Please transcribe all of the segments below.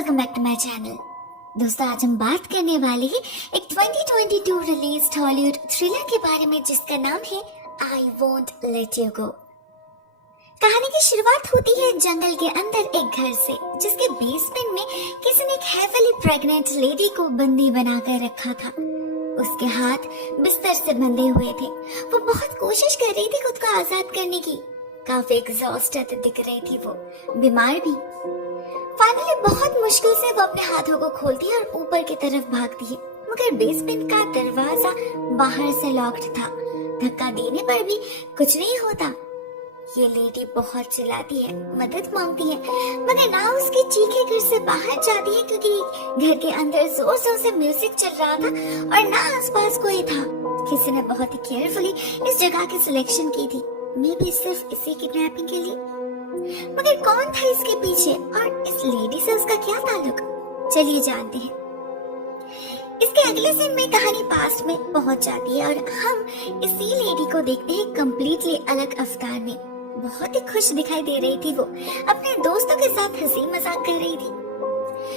Welcome back to my channel. दोस्तों, आज हम बात करने वाले हैं एक 2022 रिलीज हॉलीवुड थ्रिलर के बारे में जिसका नाम है I won't let you go. कहानी की शुरुआत होती है जंगल के अंदर एक घर से, जिसके बेसमेंट में किसी ने एक हेवीली प्रेग्नेंट लेडी को बंदी बनाकर रखा था। उसके हाथ बिस्तर से बंधे हुए थे। वो बहुत कोशिश कर रही थी खुद को आजाद करने की। काफी एग्जॉस्टेड दिख रही थी, वो बीमार भी। फाइनली बहुत मुश्किल से वो अपने हाथों को खोलती है और ऊपर की तरफ भागती है, मगर बेसमेंट का दरवाजा बाहर से लॉक्ड था। धक्का देने पर भी कुछ नहीं होता। ये लेडी बहुत चिल्लाती है, मदद मांगती है, मगर ना उसकी चीखें घर से बाहर जाती है क्योंकि घर के अंदर जोर जोर से म्यूजिक चल रहा था और ना आसपास कोई था। किसी ने बहुत ही केयरफुली इस जगह की सिलेक्शन की थी, मे भी सिर्फ इसी किडनैपिंग के लिए। मगर कौन था इसके पीछे और इस लेडी से उसका क्या ताल्लुक? चलिए जानते हैं। इसके अगले सीन में कहानी पास्ट में पहुंच जाती है और हम इसी लेडी को देखते हैं कंप्लीटली अलग अवतार में। बहुत ही खुश दिखाई दे रही थी वो, अपने दोस्तों के साथ हंसी मजाक कर रही थी।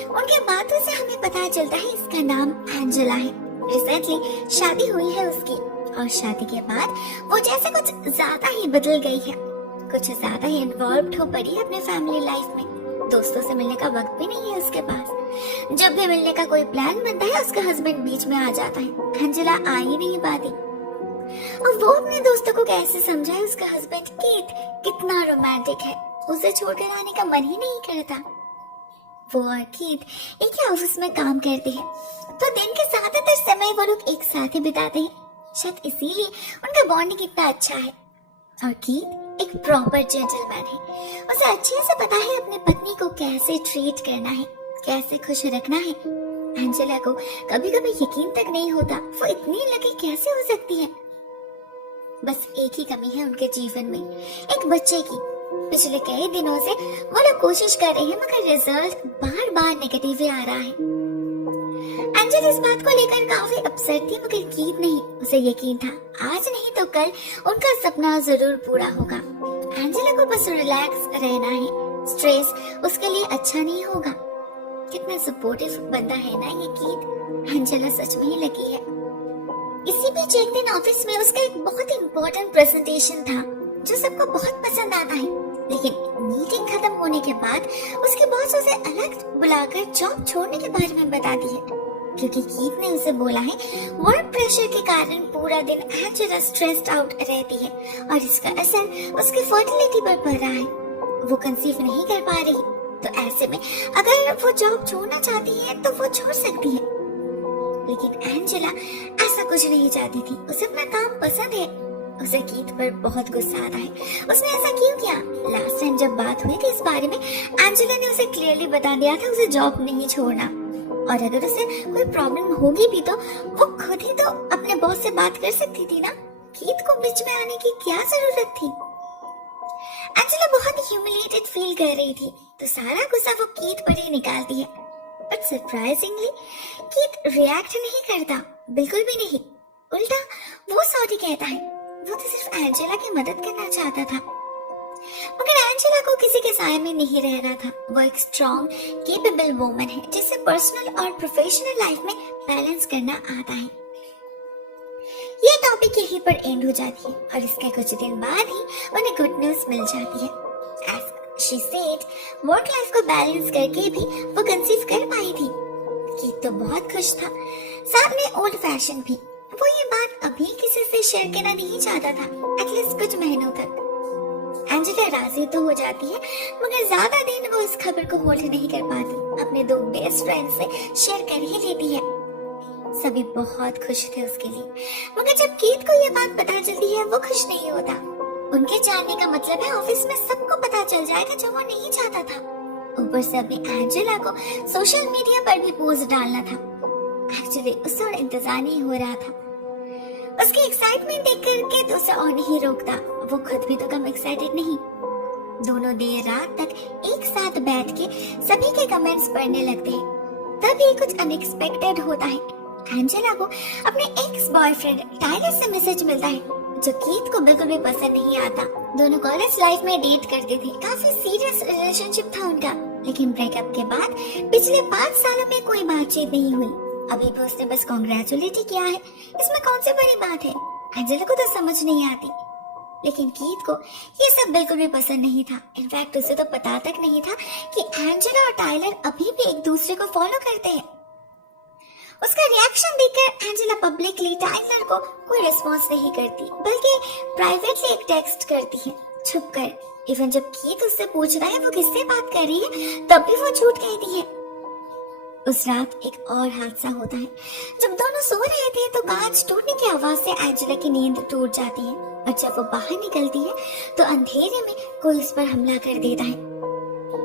उनके बातों से हमें पता चलता है इसका नाम एंजेला है। रिसेंटली शादी हुई है उसकी और शादी के बाद वो जैसे कुछ ज्यादा ही बदल गई है, कुछ ज्यादा ही इन्वॉल्व हो पड़ी है अपने फैमिली लाइफ में। दोस्तों से मिलने का वक्त भी नहीं है उसके पास। जब भी मिलने का कोई प्लान बनता है उसका हस्बैंड बीच में आ जाता है। एंजेला आ ही नहीं पाती और वो अपने दोस्तों को कैसे समझाए उसका हस्बैंड कीथ कितना रोमांटिक है, उसे छोड़कर आने का मन ही नहीं करता। वो और कीथ एक ही ऑफिस में काम करते हैं, तो दिन के ज्यादातर समय वो लोग एक साथ ही बिताते हैं। शायद इसीलिए उनका बॉन्डिंग इतना अच्छा है। और कीथ एक प्रॉपर जेंटलमैन है। उसे अच्छे से पता है अपनी पत्नी को कैसे ट्रीट करना है, कैसे खुश रखना है। एंजेला को कभी कभी यकीन तक नहीं होता वो इतनी लकी कैसे हो सकती है। बस एक ही कमी है उनके जीवन में, एक बच्चे की। पिछले कई दिनों से वो लोग कोशिश कर रहे हैं, मगर रिजल्ट बार बार नेगेटिव ही आ रहा है। एंजेला इस बात को लेकर काफी अपसेट थी, मगर कीथ नहीं। उसे यकीन था आज नहीं तो कल उनका सपना जरूर पूरा होगा। एंजेला को बस रिलैक्स रहना है, स्ट्रेस उसके लिए अच्छा नहीं होगा। कितना सपोर्टिव बंदा है ना ये कीथ। एंजेला सच में ही लकी है। इसी बीच एक दिन ऑफिस में उसका एक बहुत इंपॉर्टेंट प्रेजेंटेशन था जो सबको बहुत पसंद आता है। लेकिन मीटिंग खत्म होने के बाद उसके बॉस उसे अलग बुलाकर जॉब छोड़ने के बारे में बताती है, क्योंकि कीथ ने उसे बोला है वर्क प्रेशर के कारण पूरा दिन एंजेला स्ट्रेस्ड आउट रहती है और इसका असर उसकी फर्टिलिटी पर पड़ रहा है। वो कंसीव नहीं कर पा रही, तो ऐसे में अगर वो जॉब छोड़ना चाहती है तो वो छोड़ सकती है। लेकिन एंजेला ऐसा कुछ नहीं चाहती थी। उसे अपना काम पसंद है। उसे कीथ पर बहुत गुस्सा आता है। उसने ऐसा क्यों किया? लास्ट टाइम जब बात हुई थी इस बारे में, एंजेला ने उसे क्लियरली बता दिया था उसे जॉब नहीं छोड़ना, और अगर उसे कोई प्रॉब्लम होगी भी तो वो खुद ही तो अपने बॉस से बात कर सकती थी ना। कीथ को बीच में आने की क्या जरूरत थी? एंजेला बहुत ह्यूमिलिएटेड फील कर रही थी, तो सारा गुस्सा वो कीथ पर ही निकालती है। बट सरप्राइजिंगली कीथ रिएक्ट नहीं करता, बिल्कुल भी नहीं। उल्टा वो सॉरी कहता है। वो तो सिर्फ एंजेला की मदद करना चाहता था, मगर एंजेला को किसी के साए में नहीं रह रहा था। वो एक स्ट्रॉन्ग केपेबल वुमन है जिसे पर्सनल और प्रोफेशनल लाइफ में बैलेंस करना आता है। ये टॉपिक यहीं पर एंड हो जाती है और इसके कुछ दिन बाद ही उन्हें गुड न्यूज मिल जाती है। As she said, work life को बैलेंस करके भी वो कंसीव कर पाई थी। कीथ तो बहुत खुश था, साथ में ओल्ड फैशन भी। वो ये बात अभी किसी से शेयर करना नहीं चाहता था, एटलीस्ट कुछ महीनों तक। एंजेला राजी तो हो जाती है, मगर ज्यादा दिन वो इस खबर को होल्ड नहीं कर पाती। अपने दो बेस्ट फ्रेंड से शेयर कर ही लेती है। सभी बहुत खुश थे उसके लिए, मगर जब कीथ को ये बात पता चलती है वो खुश नहीं होता। उनके जानने का मतलब है ऑफिस में सबको पता चल जाएगा, जो वो नहीं चाहता था। ऊपर से अभी एंजेला को सोशल मीडिया पर भी पोस्ट डालना था। एक्चुअली उसे और इंतजार नहीं हो रहा था। उसकी एक्साइटमेंट देख करके तो उसे और नहीं रोकता। वो खुद भी तो कम एक्साइटेड नहीं। दोनों देर रात तक एक साथ बैठ के सभी के कमेंट्स पढ़ने लगते हैं। तभी कुछ अनएक्सपेक्टेड होता है। एंजेला को अपने एक्स बॉयफ्रेंड टायलर से मैसेज मिलता है, जो कीथ को बिल्कुल भी पसंद नहीं आता। दोनों कॉलेज लाइफ में डेट करते थे, काफी सीरियस रिलेशनशिप था उनका। लेकिन ब्रेकअप के बाद पिछले 5 सालों में कोई बातचीत नहीं हुई। अभी भी उसने बस कॉन्ग्रेचुलेट ही किया है, इसमें कौन सी बड़ी बात है। एंजेला को तो समझ नहीं आती, लेकिन कीथ को ये सब बिल्कुल भी पसंद नहीं था। इनफैक्ट उसे तो पता तक नहीं था कि एंजेला और टाइलर अभी भी एक दूसरे को फॉलो करते हैं। उसका रिएक्शन देखकर एंजेला पब्लिकली टाइलर को कोई रिस्पॉन्स नहीं करती, बल्कि प्राइवेटली एक टेक्स्ट करती है छुप कर। इवन जब कीथ उससे पूछ रहा है वो किससे बात कर रही है, तब भी वो झूठ कहती है। उस रात एक और हादसा होता है। जब दोनों सो रहे थे तो कांच टूटने की आवाज से एंजेला की नींद टूट जाती है, और जब वो बाहर निकलती है तो अंधेरे में कोई उस पर हमला कर देता है।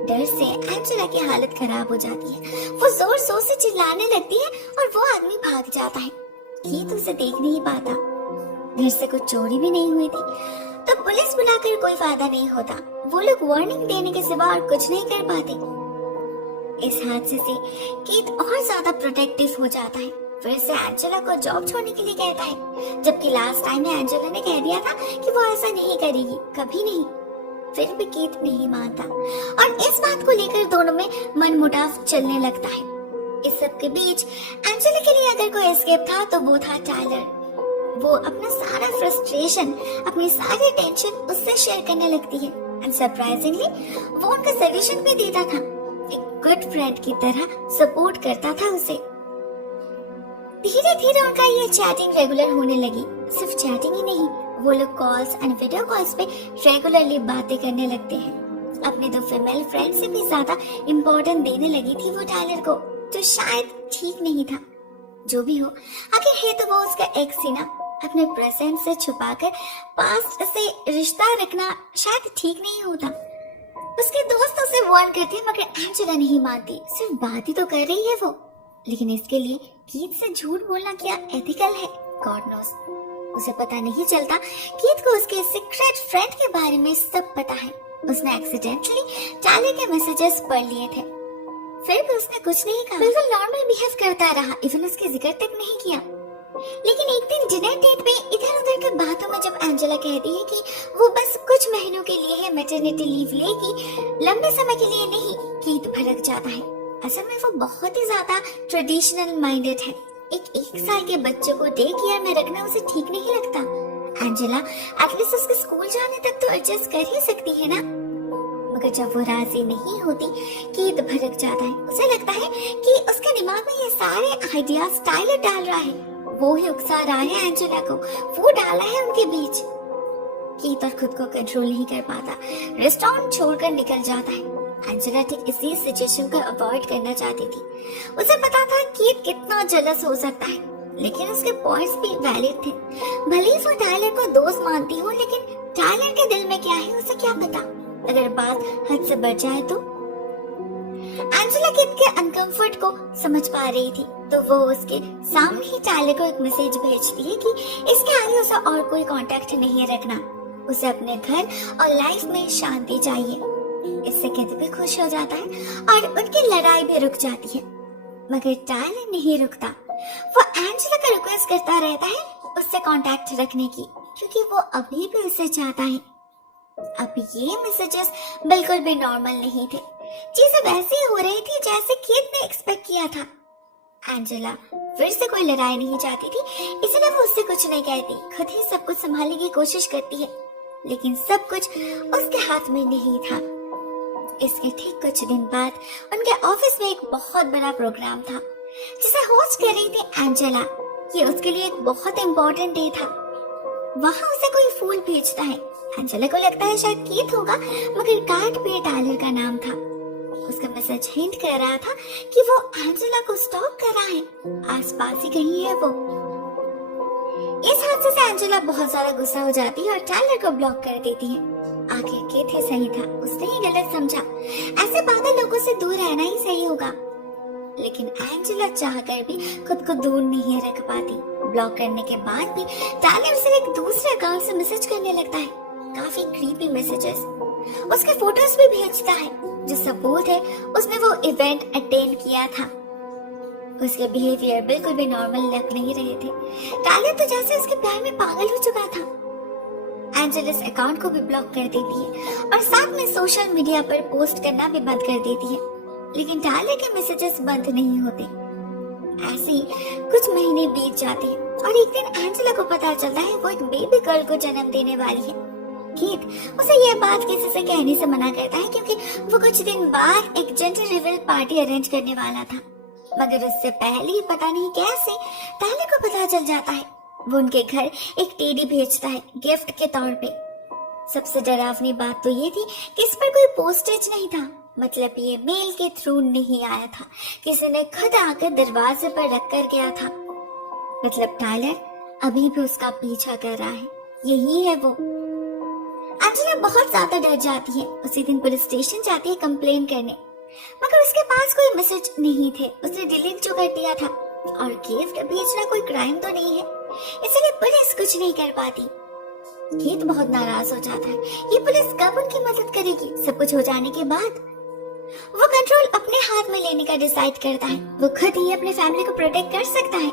डर से एंजेला की हालत खराब हो जाती है। वो जोर जोर से चिल्लाने लगती है और वो आदमी भाग जाता है। कीथ उसे देख नहीं पाता। घर से कुछ चोरी भी नहीं हुई थी, तो पुलिस बुलाकर कोई फायदा नहीं होता। वो लोग वार्निंग देने के सिवा और कुछ नहीं कर पाते। इस हादसे से कीथ और ज्यादा प्रोटेक्टिव हो जाता है। फिर से एंजेला को जॉब छोड़ने के लिए कहता है, जबकि लास्ट टाइम में एंजेला ने कह दिया था कि वो ऐसा नहीं करेगी, कभी नहीं। फिर भी कीथ नहीं मानता, और इस बात को लेकर दोनों में मनमुटाव चलने लगता है। इस सब के बीच एंजेला के लिए अगर कोई एस्केप था तो वो था टाइलर। वो अपना सारा फ्रस्ट्रेशन, अपनी सारी टेंशन उससे शेयर करने लगती है, एंड सरप्राइजिंगली वो उनका सॉल्यूशन भी देता था। एक गुड फ्रेंड की तरह सपोर्ट करता था उसे। धीरे धीरे उनका ये चैटिंग रेगुलर होने लगी। सिर्फ चैटिंग ही नहीं, वो लोग कॉल्स एंड वीडियो कॉल्स पे रेगुलरली बातें करने लगते हैं। अपने 2 फीमेल फ्रेंड से भी ज्यादा इम्पोर्टेंट देने लगी थी वो टाइलर को, जो शायद ठीक नहीं था। जो भी हो, आखिर है तो वो उसका एक्स ही ना। अपने प्रेजेंट से छुपाकर पास्ट से रिश्ता रखना शायद ठीक नहीं होता। उसके दोस्त उसे वार्न करते हैं, मगर एंजेला नहीं मानती। सिर्फ बात ही तो कर रही है वो, लेकिन इसके लिए कीथ से झूठ बोलना क्या एथिकल है, गॉड नोस। उसे पता नहीं चलता कीथ को उसके सीक्रेट फ्रेंड के बारे में सब पता है। उसने एक्सीडेंटली टाइलर के मैसेजेस पढ़ लिए थे, फिर भी उसने कुछ नहीं कहा। बिल्कुल नॉर्मल बिहेव करता रहा, इवन उसके जिक्र तक नहीं किया। लेकिन एक दिन डिनर डेट पे इधर उधर के बातों में जब एंजेला कहती है कि वो बस कुछ महीनों के लिए है मैटरनिटी लीव लेगी, लंबे समय के लिए नहीं, कीथ भड़क जाता है। असल में वो बहुत ही ज्यादा ट्रेडिशनल माइंडेड है। एक साल के बच्चे को डे केयर में रखना उसे ठीक नहीं लगता। एंजेला एटलीस्ट उसके स्कूल जाने तक तो एडजस्ट कर ही सकती है ना। मगर जब वो राजी नहीं होती, कीथ भड़क जाता है। उसे लगता है कि उसके दिमाग में ये सारे आइडियाज टाइलर डाल रहा है, वो ही उकसा रहा है एंजेला को, वो डाला है उनके बीच। कीथ और खुद को कंट्रोल नहीं कर पाता, रेस्टोरेंट छोड़कर निकल जाता है। एंजेला ठीक इसी सिचुएशन को अवॉइड करना चाहती थी। उसे पता था कीथ कितना जेलस हो सकता है, लेकिन उसके पॉइंट्स भी वैलिड थे। भले ही वो टाइलर को दोस्त मानती हो, लेकिन टाइलर के दिल में क्या है उसे क्या पता। अगर बात हद से बढ़ जाए तो। एंजेला कीथ के अनकंफर्ट को समझ पा रही थी, तो वो उसके सामने ही टाइलर को एक मैसेज भेजती है कि इसके आगे उसे और कोई कांटेक्ट नहीं रखना। उसे अपने घर और लाइफ में शांति चाहिए। इससे कीथ भी खुश हो जाता है और उनकी लड़ाई भी रुक जाती है। मगर टाइलर नहीं रुकता। वो एंजेला का रिक्वेस्ट करता रहता है उससे कांटेक्ट रखने की, क्योंकि वो अभी भी उसे चाहता है। अब ये मैसेजेस बिल्कुल भी नॉर्मल नहीं थे। चीजें वैसे ही हो रही थी जैसे कीथ ने एक्सपेक्ट किया था। एंजेला फिर से कोई लड़ाई नहीं चाहती थी, इसलिए वो उससे कुछ नहीं कहती, खुद ही सब कुछ संभालने की कोशिश करती है। लेकिन सब कुछ उसके हाथ में नहीं था। इसके ठीक कुछ दिन बाद उनके ऑफिस में एक बहुत बड़ा प्रोग्राम था, जिसे होस्ट कर रही थी एंजेला। ये उसके लिए एक बहुत इम्पोर्टेंट डे था। वहाँ उसे कोई फूल भेजता है। एंजेला को लगता है शायद कीथ होगा, मगर कार्ड पे टाइलर का नाम था। उसका मैसेज हिंट कर रहा था कि वो एंजेला को स्टॉक कर रहा है, आसपास ही कहीं है वो। इस हादसे से एंजेला बहुत ज्यादा गुस्सा हो जाती है और टाइलर को ब्लॉक कर देती है। आखिर कीथ ही सही था, उसने ही गलत समझा। ऐसे पागल लोगों से दूर रहना ही सही होगा। लेकिन एंजेला चाहकर भी खुद को दूर नहीं रख पाती। ब्लॉक करने के बाद भी टाइलर उसे एक दूसरे अकाउंट से मैसेज करने लगता है, काफी क्रीपी मैसेजेस। उसके फोटोज भी भेजता है, जो सबूत है उसने वो इवेंट अटेंड किया था। उसके बिहेवियर बिल्कुल भी नॉर्मल लग नहीं रहे थे। टाइलर तो जैसे उसके प्यार में पागल हो चुका था। एंजेला इस अकाउंट को भी ब्लॉक कर देती है और साथ में सोशल मीडिया पर पोस्ट करना भी बंद कर देती है। लेकिन टायलर के मैसेजेस बंद नहीं होते। ऐसे ही कुछ महीने बीत जाते हैं और एक दिन एंजेला को पता चलता है वो एक बेबी गर्ल को जन्म देने वाली है। कीथ उसे यह बात किसी से कहने से मना करता है क्योंकि वो कुछ दिन बाद एक जेंडर रिवील पार्टी अरेंज करने वाला था, मगर उससे पहले ही पता नहीं कैसे टायलर को पता चल जाता है। वो उनके घर एक टेडी भेजता है गिफ्ट के तौर पे। सबसे डरावनी बात तो ये थी कि इस पर कोई पोस्टेज नहीं था, मतलब ये मेल के थ्रू नहीं आया था, किसी ने खुद आकर दरवाजे पर रख कर गया था। मतलब टायलर अभी भी उसका पीछा कर रहा है, यही है वो। एंजेला बहुत ज्यादा डर जाती है। उसी दिन पुलिस स्टेशन जाती है कंप्लेन करने, मगर उसके पास कोई मैसेज नहीं थे, उसने डिलीट जो कर दिया था। और गिफ्ट भेजना कोई क्राइम तो नहीं है, इसलिए पुलिस कुछ नहीं कर पाती। कीथ बहुत नाराज हो जाता है, ये पुलिस कब उनकी मदद करेगी सब कुछ हो जाने के बाद। वो कंट्रोल अपने हाथ में लेने का डिसाइड करता है, वो खुद ही अपने फैमिली को प्रोटेक्ट कर सकता है।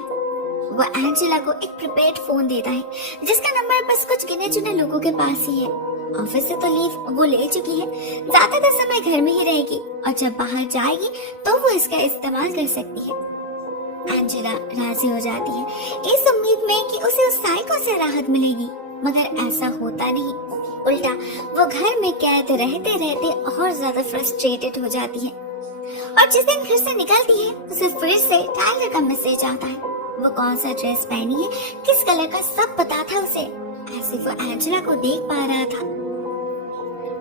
वो एंजेला को एक प्रीपेड फोन देता है जिसका नंबर बस कुछ गिने चुने लोगों के पास ही है। ऑफिस से तो लीव वो ले चुकी है, ज्यादातर समय घर में ही रहेगी और जब बाहर जाएगी तो वो इसका इस्तेमाल कर सकती है। एंजेला राजी हो जाती है इस उम्मीद में कि उसे उस साइको से राहत मिलेगी, मगर ऐसा होता नहीं। उल्टा वो घर में कैद रहते रहते और ज्यादा फ्रस्ट्रेटेड हो जाती है। और जिस दिन घर से निकलती है उसे फिर से टायलर का मैसेज आता है। वो कौन सा ड्रेस पहनी है, किस कलर का, सब पता था उसे। ऐसे वो एंजेला को देख पा रहा था।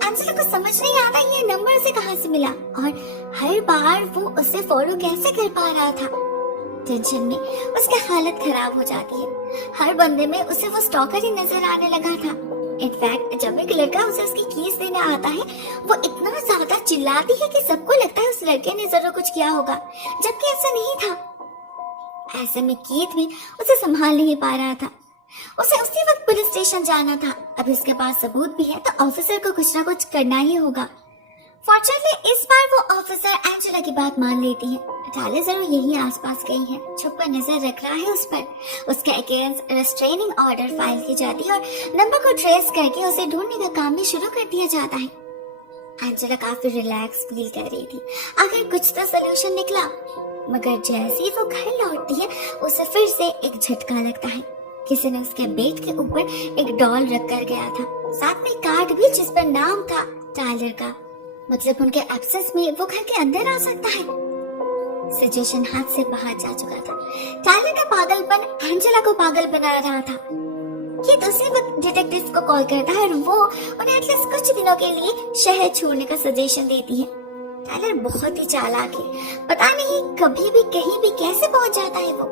एंजेला को समझ नहीं आता ये नंबर उसे कहां से मिला और हर बार वो उसे फॉलो कैसे कर पा रहा था। टेंशन में उसकी हालत खराब हो जाती है। हर बंदे में उसे वो स्टॉकर ही नजर आने लगा था। इनफैक्ट जब एक लड़का उसे उसकी कीज देने आता है वो इतना ज्यादा चिल्लाती है कि सबको लगता है उस लड़के ने जरूर कुछ किया होगा, जबकि ऐसा नहीं था। ऐसे में कीथ भी उसे संभाल नहीं पा रहा था। उसे उसी वक्त पुलिस स्टेशन जाना था। अब उसके पास सबूत भी है तो ऑफिसर को कुछ ना कुछ करना ही होगा। फॉर्चुनेटली इस बार वो ऑफिसर एंजेला की बात मान लेती है। टायलर जरूर यही आसपास कहीं है, छुप कर नजर रख रहा है उस पर। उसके अगेंस्ट रेस्ट्रेनिंग ऑर्डर फाइल की जाती है और नंबर को ट्रेस करके उसे ढूंढने का काम भी शुरू कर दिया जाता है। एंजेला काफी रिलैक्स फील कर रही थी, आखिर कुछ तो सोल्यूशन निकला। मगर जैसे ही वो घर लौटती है उसे फिर से एक झटका लगता है। किसी ने उसके बेड के ऊपर एक डॉल रख कर गया था, साथ में कार्ड भी जिस पर नाम था टायलर का। मतलब उनके एक्सेस में वो घर के अंदर आ सकता है। सिचुएशन हाथ से बाहर जा चुका था। टायलर का पागलपन एंजेला को पागल बना रहा था। ये दूसरे वक्त डिटेक्टिव को कॉल करता है और वो उन्हें एटलीस्ट कुछ दिनों के लिए शहर छोड़ने का सजेशन देती है। टायलर बहुत ही चालाक है, पता नहीं कभी भी कहीं भी कैसे पहुंच जाता है वो।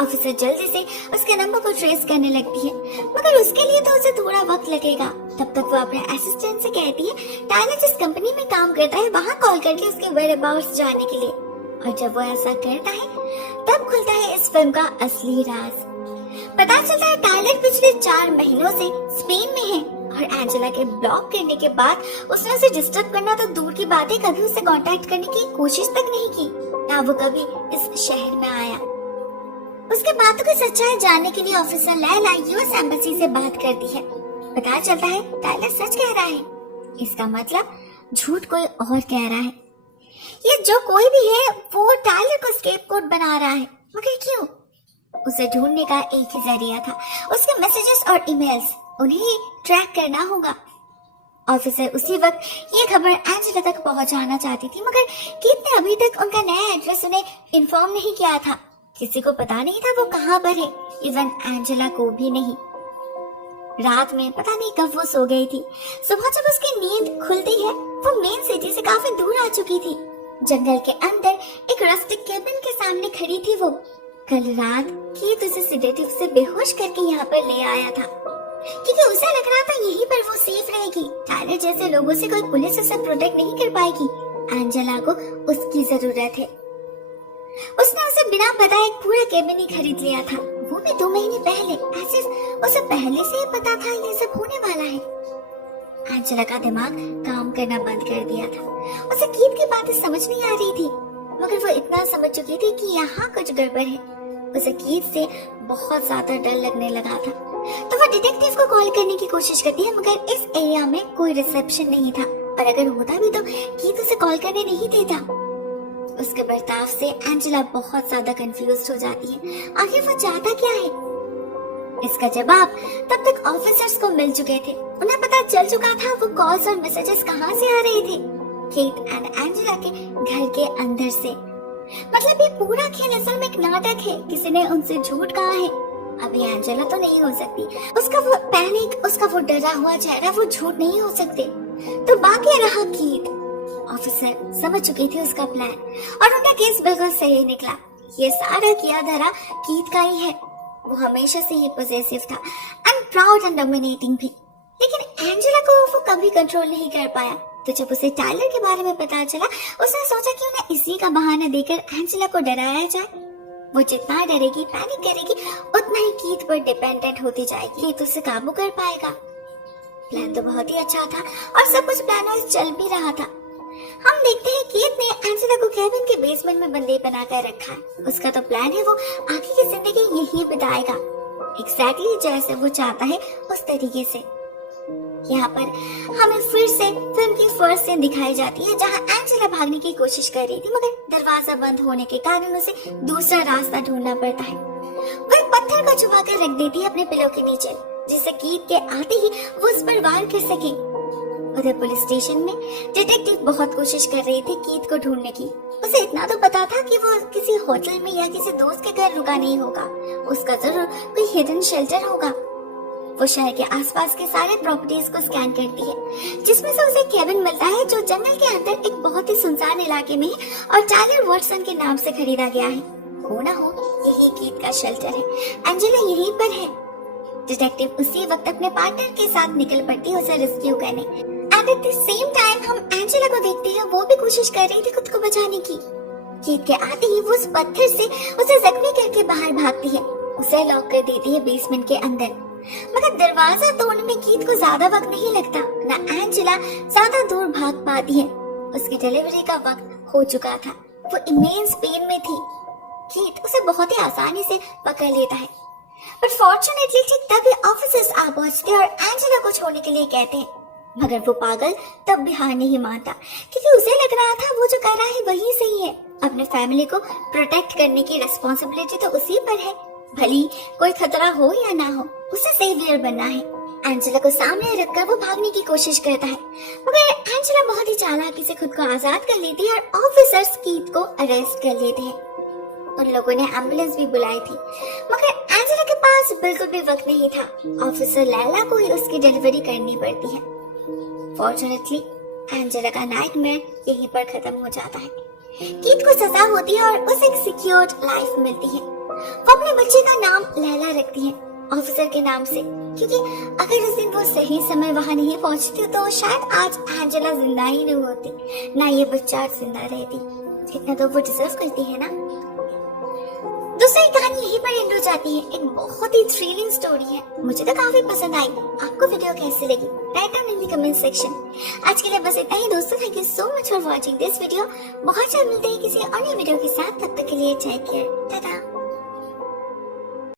ऑफिसर जल्दी से उसके नंबर को ट्रेस करने लगती है, मगर उसके लिए तो उसे थोड़ा वक्त लगेगा। तब तक वो अपने असिस्टेंट से कहती है टायलर जिस कंपनी में काम करता है वहाँ कॉल करके उसके वेयरअबाउट्स जानने के लिए। और जब वो ऐसा करता है तब खुलता है इस फिल्म का असली राज। पता चलता है टायलर पिछले 4 महीनों से स्पेन में है और एंजेला के ब्लॉक करने के बाद उसने उसे डिस्टर्ब करना तो दूर की बात है, कभी उसे कांटेक्ट करने की कोशिश तक नहीं की, ना वो कभी इस शहर में आया। उसके बातों की सच्चाई जानने के लिए ऑफिसर लैला यूएस एम्बेसी से बात करती है। पता चलता है टायलर सच कह रहा है, इसका मतलब झूठ कोई और कह रहा है। ये जो कोई भी है वो टायलर को स्केपगोट बना रहा है, मगर क्यों? उसे ढूंढने का एक ही जरिया था, उसके मैसेजेस और ईमेल्स, उन्हें ट्रैक करना होगा। ऑफिसर उसी वक्त ये खबर एंजेला तक पहुंचाना चाहती थी, मगर कीथ ने अभी तक उनका नया एड्रेस उन्हें इन्फॉर्म नहीं किया था। किसी को पता नहीं था वो कहाँ पर है, इवन एंजेला को भी नहीं। रात में पता नहीं कब वो सो गई थी। सुबह जब उसकी नींद खुलती है वो मेन सिटी से काफी दूर आ चुकी थी। जंगल के अंदर एक रस्टिक केबिन के सामने खड़ी थी वो। कल रात कीथ उसे सेडेटिव से बेहोश करके यहाँ पर ले आया था, क्योंकि उसे लग रहा था यहीं पर वो सेफ रहेगी। टायलर जैसे लोगों से कोई पुलिस उसे प्रोटेक्ट नहीं कर पाएगी। एंजेला को उसकी जरूरत है। उसने उसे बिना बताए एक पूरा केबिन ही खरीद लिया था, वो भी 2 महीने पहले। ऐसे उसे पहले से ही पता था ये सब होने वाला है। एंजेला का दिमाग काम करना बंद कर दिया था। उसे कीथ की बातें समझ नहीं आ रही थी, मगर वो इतना समझ चुकी थी कि यहाँ कुछ गड़बड़ है। उसे कीथ से बहुत ज्यादा डर लगने लगा था, तो वो डिटेक्टिव को कॉल करने की कोशिश करती है, मगर इस एरिया में कोई रिसेप्शन नहीं था। और अगर होता भी तो कीथ उसे कॉल करने नहीं देता। उसके बर्ताव से एंजेला बहुत ज्यादा कंफ्यूज हो जाती है। आखिर वो चाहता क्या है? इसका जवाब तब तक ऑफिसर्स को मिल चुके थे। उन्हें पता चल चुका था वो कॉल्स और मैसेजेस कहां से आ रहे थे। कीथ एंड एंजेला के घर के अंदर से। मतलब ये पूरा खेल असल में एक नाटक है। किसी ने उनसे झूठ कहा है। अभी एंजेला तो नहीं हो सकती। उसका वो पैनिक, उसका वो डरा हुआ चेहरा, वो झूठ नहीं हो सकते। तो बाकी रहा कीथ। ऑफिसर समझ चुके थे उसका प्लान और उनका केस बिल्कुल सही निकला। ये सारा किया धरा कीथ का ही है। वो हमेशा से ही पॉसेसिव था एंड प्राउड एंड डोमिनेटिंग भी। लेकिन एंजेला को वो कभी कंट्रोल नहीं कर पाया। तो जब उसे टाइलर के बारे में पता चला, उसने सोचा कि उन्हें इसी का बहाना देकर एंजेला को डराया जाए। वो जितना डरेगी, पैनिक करेगी, उतना ही कीथ पर डिपेंडेंट होती जाएगी। कीथ उसे काबू कर पाएगा। प्लान तो बहुत ही अच्छा था और सब कुछ प्लान वाइज चल भी रहा था। हम देखते हैं कीथ ने एंजेला को केबिन के बेसमेंट में बंदी बनाकर रखा है। उसका तो प्लान है वो आगे की जिंदगी यही बिताएगा, एग्जैक्टली जैसे वो चाहता है उस तरीके से। यहाँ पर हमें फिर से फिल्म की फर्स्ट सीन दिखाई जाती है जहाँ एंजेला भागने की कोशिश कर रही थी, मगर दरवाजा बंद होने के कारण उसे दूसरा रास्ता ढूंढना पड़ता है। वो एक पत्थर को छुपा कर रख देती है अपने पिलो के नीचे, जिससे कीथ के आते ही वो उस पर वार कर सके। उधर पुलिस स्टेशन में डिटेक्टिव बहुत कोशिश कर रही थी कीथ को ढूंढने की। उसे इतना तो पता था कि वो किसी होटल में या किसी दोस्त के घर रुका नहीं होगा। उसका जरूर कोई हिडन शेल्टर होगा। वो शहर के आसपास के सारे प्रॉपर्टीज को स्कैन करती है, जिसमें से उसे केबिन मिलता है जो जंगल के अंदर एक बहुत ही सुनसान इलाके में है और टाइलर वॉटसन के नाम से खरीदा गया है। हो ना हो यही कीथ का शेल्टर है। एंजेला यहीं पर है। डिटेक्टिव उसी वक्त अपने पार्टनर के साथ निकल पड़ती है उसे रेस्क्यू करने। And at the same time हम एंजेला को देखते हैं, वो भी कोशिश कर रही थी खुद को बचाने की। कीथ के आते ही वो उस पत्थर से उसे जख्मी करके बाहर भागती है, उसे लॉक कर देती है बेसमेंट के अंदर। मगर दरवाजा तोड़ने में कीथ को ज्यादा वक्त नहीं लगता, ना एंजेला ज्यादा दूर भाग पाती है। उसकी डिलीवरी का वक्त हो चुका था। वो इमेंस पेन में थी। कीथ उसे बहुत ही आसानी से पकड़ लेता है, बट फॉर्चुनेटली ठीक तभी ऑफिसर्स आ पहुंचते और एंजेला को छोड़ने के लिए कहते हैं। मगर वो पागल तब भी हार नहीं मानता, क्योंकि उसे लग रहा था वो जो कर रहा है वही सही है। अपने फैमिली को प्रोटेक्ट करने की रिस्पॉन्सिबिलिटी तो उसी पर है, भली कोई खतरा हो या ना हो, उसे सेवियर बनना है। एंजेला को सामने रखकर वो भागने की कोशिश करता है, मगर एंजेला बहुत ही चालाकी से खुद को आजाद कर लेती है और ऑफिसर्स कीथ को अरेस्ट कर लेते हैं। उन लोगों ने एम्बुलेंस भी बुलाई थी, मगर एंजेला के पास बिल्कुल भी वक्त नहीं था। ऑफिसर लैला को ही उसकी डिलीवरी करनी पड़ती है। फॉर्चुनेटली एंजेला का नाइटमेयर यहीं पर खत्म हो जाता है। कीथ को सजा होती है और उसे एक सिक्योर्ड लाइफ मिलती है। वो अपने बच्चे का नाम लैला रखती है ऑफिसर के नाम से, क्योंकि अगर इस दिन वो सही समय वहां नहीं पहुंचती तो शायद आज एंजेला जिंदा ही नहीं होती, ना ये बच्चा जिंदा रहती। इतना तो वो डिजर्व करती है ना। दूसरी कहानी यहीं पर एंड हो जाती है। एक बहुत ही थ्रिलिंग स्टोरी है, मुझे तो काफी पसंद आई। आपको वीडियो कैसी लगी? Write down in the comment section. आज के लिए बस इतना ही दोस्तों। Thank you so much for watching this video. बहुत जल्द मिलते हैं किसी अन्य वीडियो के साथ। तब तक के लिए टेक केयर, टाटा।